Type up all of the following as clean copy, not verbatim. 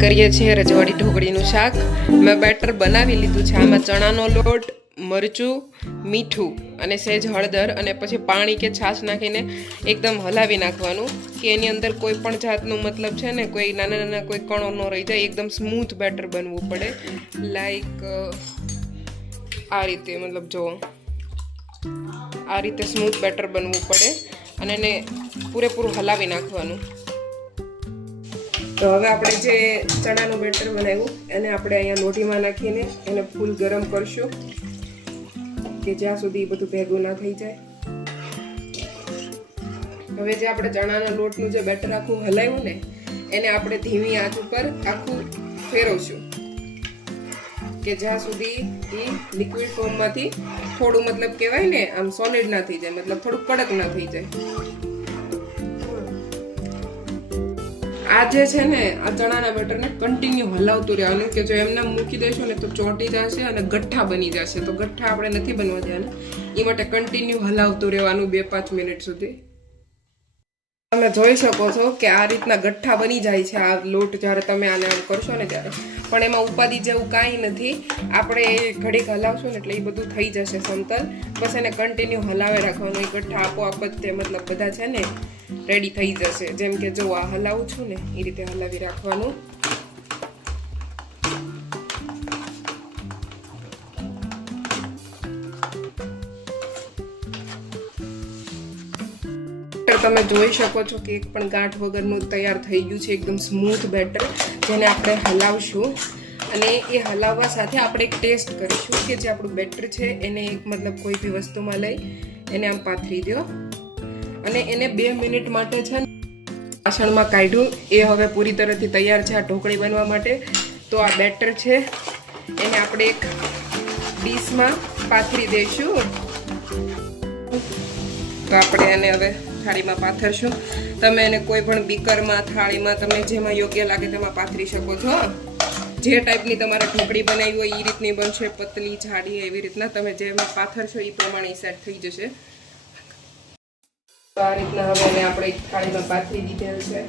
કરીએ છીએ રજવાડી ઢોકળીનું શાક. મેં બેટર બનાવી લીધું છે. આમાં ચણાનો લોટ, મરચું, મીઠું અને સહેજ હળદર અને પછી પાણી કે છાશ નાખીને એકદમ હલાવી નાખવાનું કે એની અંદર કોઈ પણ જાતનું મતલબ છે ને કોઈ નાના નાના કોઈ કણો ન રહી જાય. એકદમ સ્મૂથ બેટર બનવું પડે. લાઈક આ રીતે, મતલબ જો આ રીતે સ્મૂથ બેટર બનવું પડે અને એને પૂરેપૂરું હલાવી નાખવાનું. તો હવે આપણે જે ચણાનું બેટર બનાવ્યું એને આપણે અહીંયા લોટીમાં નાખીને એને ફૂલ ગરમ કરશું કે જ્યાં સુધી બધું ભેગું ના થઈ જાય. હવે જે આપણે ચણાના લોટનું જે બેટર આખું હલાવ્યું ને એને આપણે ધીમી આંચ ઉપર આખું ફેરવશું કે જ્યાં સુધી એ લિક્વિડ ફોર્મમાંથી થોડું, મતલબ કહેવાય ને આમ સોલિડ ના થઈ જાય, મતલબ થોડું કડક ના થઈ જાય. આ જે છે ને આ ચણાના બેટરને કન્ટિન્યુ હલાવતું રહેવાનું કે જો એમને મૂકી દેશો ને તો ચોંટી જશે અને ગઠ્ઠા બની જશે. તો ગઠ્ઠા આપણે નથી બનવા દેવાના, એ માટે કન્ટિન્યુ હલાવતું રહેવાનું 2-5 મિનિટ સુધી. તમે જોઈ શકો છો કે આ રીતના ગઠ્ઠા બની જાય છે આ લોટ જ્યારે તમે આને આમ કરશો ને ત્યારે. પણ એમાં ઉપાધિ જેવું કાંઈ નથી. આપણે ઘડીક હલાવશું ને એટલે એ બધું થઈ જશે સમતલ. બસ એને કન્ટિન્યુ હલાવે રાખવાનું. એ ગઠ્ઠા આપોઆપ જ તે મતલબ બધા છે ને રેડી થઈ જશે. જેમ કે જો આ હલાવું છું ને એ રીતે હલાવી રાખવાનું. તમે જોઈ શકો છો કે એક પણ ગાંઠ વગરનું તૈયાર થઈ ગયું છે. એકદમ સ્મૂથ બેટર જેને આપણે હલાવશું અને એ હલાવવા સાથે આપણે એક ટેસ્ટ કરીશું કે જે આપણું બેટર છે એને એક મતલબ કોઈ બી વસ્તુમાં લઈ એને આમ પાથરી દો અને એને 2 મિનિટ માટે છે ને વાસણમાં કાઢ્યું. એ હવે પૂરી તરહથી તૈયાર છે આ ઢોકળી બનવા માટે. તો આ બેટર છે એને આપણે એક ડીશમાં પાથરી દઈશું. તો આપણે એને હવે થાળીમાં પાથરશું. તમે એને કોઈ પણ બીકરમાં, થાળીમાં તમને જેમાં યોગ્ય લાગે તેમાં પાથરી શકો છો. જે ટાઈપની તમારે ઢોકળી બનાવી હોય એ રીતની બનશે, પતલી, જાડી, એવી રીતના તમે જેમાં પાથરશો એ પ્રમાણે સેટ થઈ જશે. તો આ રીતના હવે એને આપણે એક થાળીમાં પાથરી દીધેલ છે.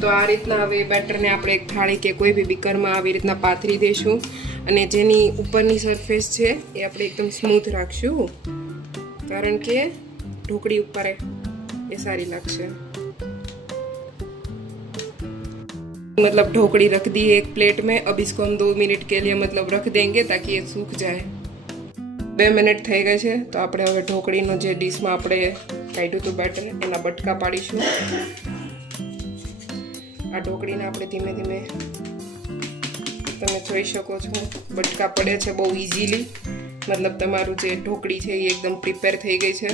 તો આ રીતના હવે બેટરને આપણે એક થાળી કે કોઈ બી બીકરમાં આવી રીતના પાથરી દઈશું અને જેની ઉપરની સરફેસ છે એ આપણે એકદમ સ્મૂથ રાખશું કારણ કે ઢોકળી ઉપર એ સારી લાગશે. मतलब ढोकड़ी रख दी है एक प्लेट में. अब इसको हम 2 मिनट के लिए मतलब रख देंगे ताकि ये सूख जाए. 2 મિનિટ થઈ ગઈ છે. તો આપણે હવે ઢોકળીનો જે ડીશમાં આપણે કાઢ્યું હતું બેટર એના બટકા પાડીશું. આ ઢોકળીને આપણે ધીમે ધીમે તમે જોઈ શકો છો બટકા પડે છે બહુ ઇઝીલી. મતલબ તમારું જે ઢોકળી છે એ એકદમ પ્રિપેર થઈ ગઈ છે.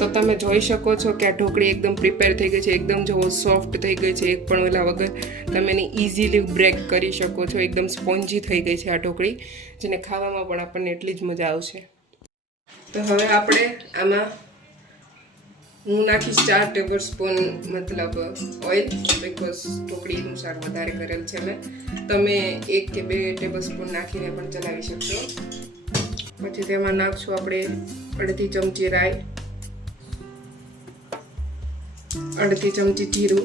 તો તમે જોઈ શકો છો કે આ ઢોકળી એકદમ પ્રિપેર થઈ ગઈ છે. એકદમ જો સોફ્ટ થઈ ગઈ છે. એક પણ ઓલા વગર તમે એને ઇઝીલી બ્રેક કરી શકો છો. એકદમ સ્પોન્જી થઈ ગઈ છે આ ઢોકળી, જેને ખાવામાં પણ આપણને એટલી જ મજા આવશે. તો હવે આપણે આમાં હું નાખીશ 4 ટેબલ સ્પૂન મતલબ ઓઇલ, બિકોઝ ઢોકળીનું શાક વધારે કરેલ છે મેં. તમે 1 કે 2 ટેબલ સ્પૂન નાખીને પણ ચલાવી શકશો. પછી તેમાં નાખશું આપણે અડધી ચમચી રાઈ, અડધી ચમચી જીરું,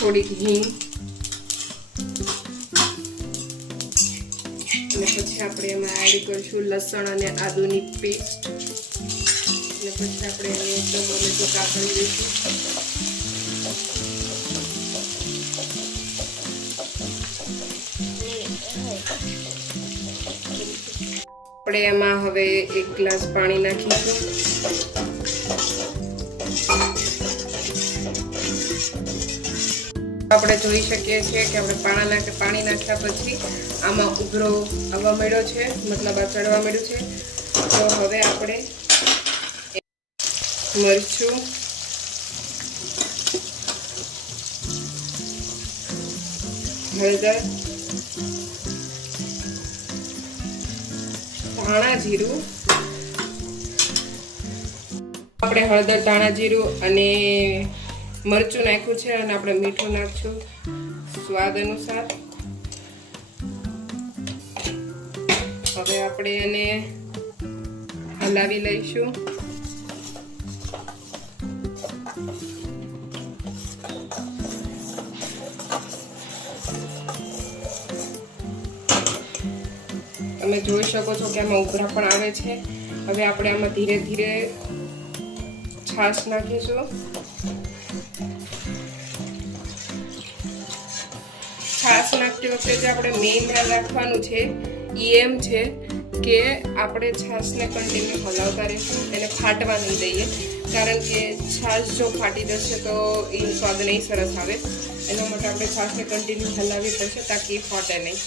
થોડીક હિંગ અને પછી આપણે એમાં એડ કરીશું લસણ અને આદુની પેસ્ટ અને પછી આપણે એને ટમેટો કાપી દઈશું. આપણે એમાં હવે 1 ગ્લાસ પાણી નાખીશું. આપણે જોઈ શકીએ છીએ કે આપણે પાણી નાખ્યા પછી આમાં ઉભરો આવવા માંડ્યો છે, મતલબ આ ચડવા માંડ્યું છે. તો હવે આપણે મરચું, હળદર, ધાણા જીરું, આપણે હળદર, ધાણા જીરું અને મરચું નાખ્યું છે અને આપણે મીઠું નાખશું સ્વાદ અનુસાર. હવે આપણે એને હલાવી લઈશું. તમે જોઈ શકો છો કે આમાં ઉભરા પણ આવે છે. હવે આપણે આમાં ધીરે ધીરે છાશ નાખીશું. છાશ નાખતી વખતે જે આપણે મેઇન ધ્યાન રાખવાનું છે એ એમ છે કે આપણે છાશને કન્ટિન્યુ હલાવતા રહીશું, એને ફાટવા નહીં દઈએ, કારણ કે છાશ જો ફાટી જશે તો એ સ્વાદ નહીં સરસ આવે. એના માટે આપણે છાશને કન્ટિન્યુ હલાવવી પડશે તાકી એ ફાટે નહીં.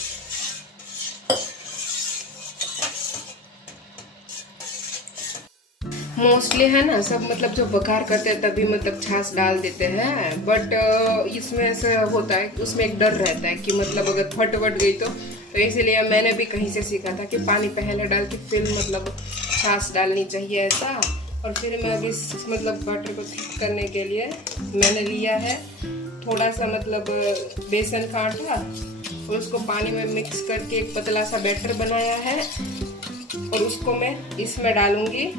मोस्टली है ना सब मतलब जो बघार करते हैं तभी मतलब छाछ डाल देते हैं, बट इसमें ऐसा होता है कि उसमें एक डर रहता है कि मतलब अगर फट वट गई तो इसीलिए मैंने भी कहीं से सीखा था कि पानी पहले डाल के फिर मतलब छाछ डालनी चाहिए ऐसा. और फिर मैं अभी मतलब बटर को थिक करने के लिए मैंने लिया है थोड़ा सा मतलब बेसन का आटा और उसको पानी में मिक्स करके एक पतला सा बैटर बनाया है और उसको मैं इसमें डालूंगी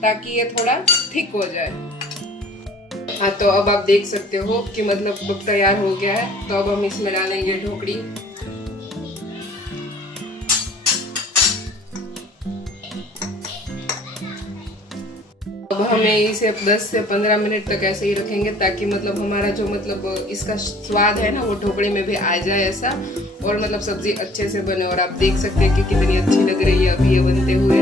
ताकि ये थोड़ा थिक हो जाए. हाँ, तो अब आप देख सकते हो कि मतलब तैयार हो गया है. तो अब हम इसमें डालेंगे ढोकड़ी. अब हमें इसे 10 से 15 मिनट तक ऐसे ही रखेंगे ताकि मतलब हमारा जो मतलब इसका स्वाद है ना वो ढोकड़ी में भी आ जाए ऐसा, और मतलब सब्जी अच्छे से बने. और आप देख सकते हैं कि कितनी अच्छी लग रही है अभी ये बनते हुए.